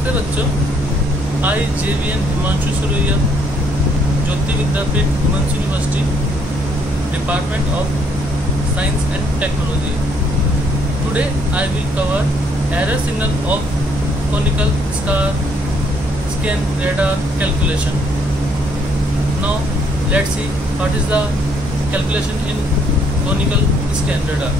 नमस्ते बच्चों, I JVN Himanshu Suraiya, Jyoti Vidyapeeth women's university, department of science and technology. Today I will cover error signal of conical star scan radar calculation. Now let's see what is the calculation in conical scan radar.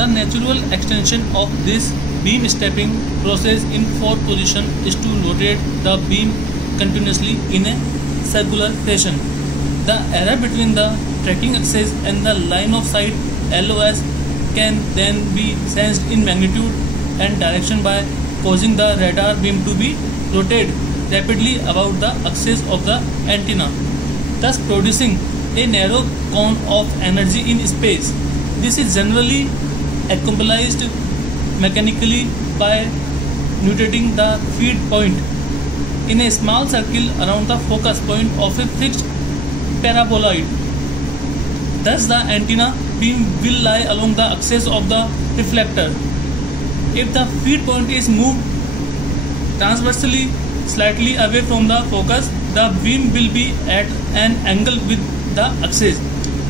The natural extension of this beam stepping process in fourth position is to rotate the beam continuously in a circular fashion. The error between the tracking axis and the line of sight LOS can then be sensed in magnitude and direction by causing the radar beam to be rotated rapidly about the axis of the antenna, thus producing a narrow cone of energy in space. This is generally accomplished mechanically by rotating the feed point in a small circle around the focus point of a fixed paraboloid. Thus the antenna beam will lie along the axis of the reflector. If the feed point is moved transversely slightly away from the focus, the beam will be at an angle with the axis.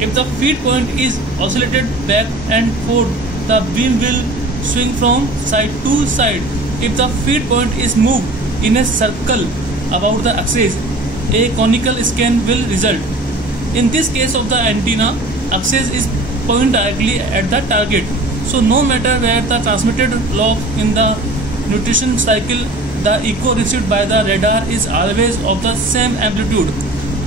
If the feed point is oscillated back and forth, the beam will swing from side to side. If the feed point is moved in a circle about the axis, a conical scan will result. In this case of the antenna, axis is pointed directly at the target. So no matter where the transmitted log in the nutrition cycle, the echo received by the radar is always of the same amplitude.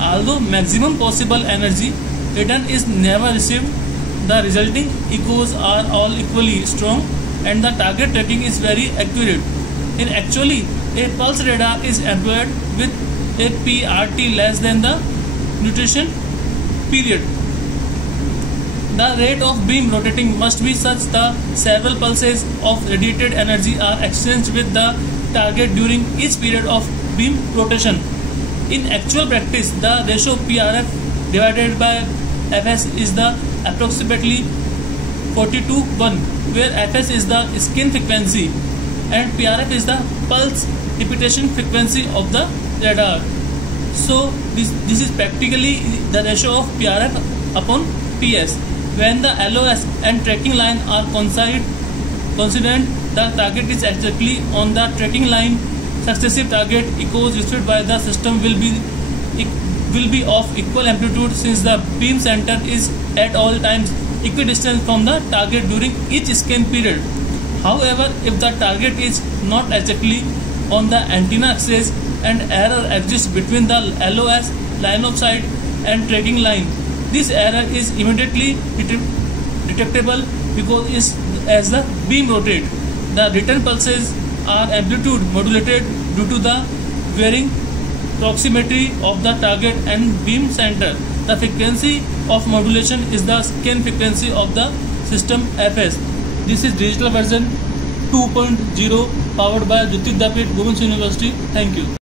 Although maximum possible energy return is never received, the resulting echoes are all equally strong and the target tracking is very accurate. In actually, a pulse radar is employed with a PRT less than the nutrition period. The rate of beam rotating must be such that several pulses of radiated energy are exchanged with the target during each period of beam rotation. In actual practice, the ratio PRF divided by Fs is the approximately 40:1, where Fs is the scan frequency and PRF is the pulse repetition frequency of the radar. So this is practically the ratio of PRF upon PS. When the LOS and tracking line are coincident, the target is exactly on the tracking line. Successive target echoes received by the system will be of equal amplitude, since the beam center is at all times equidistant from the target during each scan period. However, if the target is not exactly on the antenna axis and error exists between the LOS, line of sight and tracking line, this error is immediately detectable because as the beam rotates, the return pulses are amplitude modulated due to the varying proximity of the target and beam center. The frequency of modulation is the scan frequency of the system Fs. This is digital version 2.0 powered by Jyoti Vidyapith Women's University. Thank you.